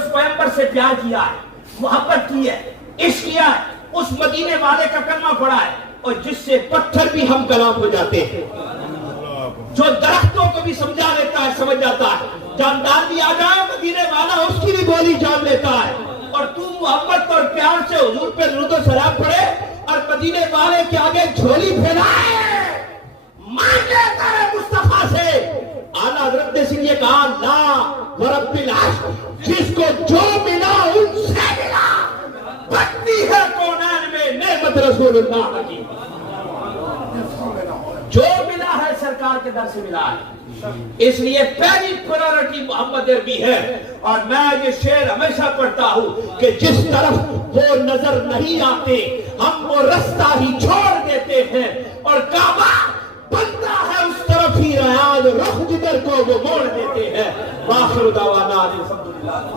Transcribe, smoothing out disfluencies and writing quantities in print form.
اس پیغمبر سے پیار کیا ہے، محبت کی ہے، عشق کیا ہے، اس مدینے والے کا کلمہ پڑھا ہے، اور جس سے پتھر بھی ہم کلام ہو جاتے ہیں، جو درختوں کو بھی سمجھا لیتا ہے، سمجھ جاتا ہے، جاندار بھی آ جائے مدینے والا اس کی بھی بولی جان لیتا ہے، اور تو محبت اور پیار سے حضور پہ درود و سلام پڑھے اور مدینے والے کے آگے جھولی پھیلائے، مانگے تیرے مصطفیٰ سے۔ اعلیٰ حضرت نے یہ کہا لا ورب العرش، جس کو جو ملا ان سے ملا، بڑھتی ہے کونین میں نعمت رسول اللہ کی، جو ملا ہے سرکار کے در سے ملا ہے، اس لیے پہلی پرائورٹی محمد عربی ہے۔ اور میں یہ شعر ہمیشہ پڑھتا ہوں کہ جس طرف وہ نظر نہیں آتے ہم وہ رستہ ہی چھوڑ دیتے ہیں، اور کعبہ بنتا ہے اس طرف ہی ریاض، رخ جدھر کو وہ موڑ دیتے ہیں۔ وآخر دعوانا الحمدللہ۔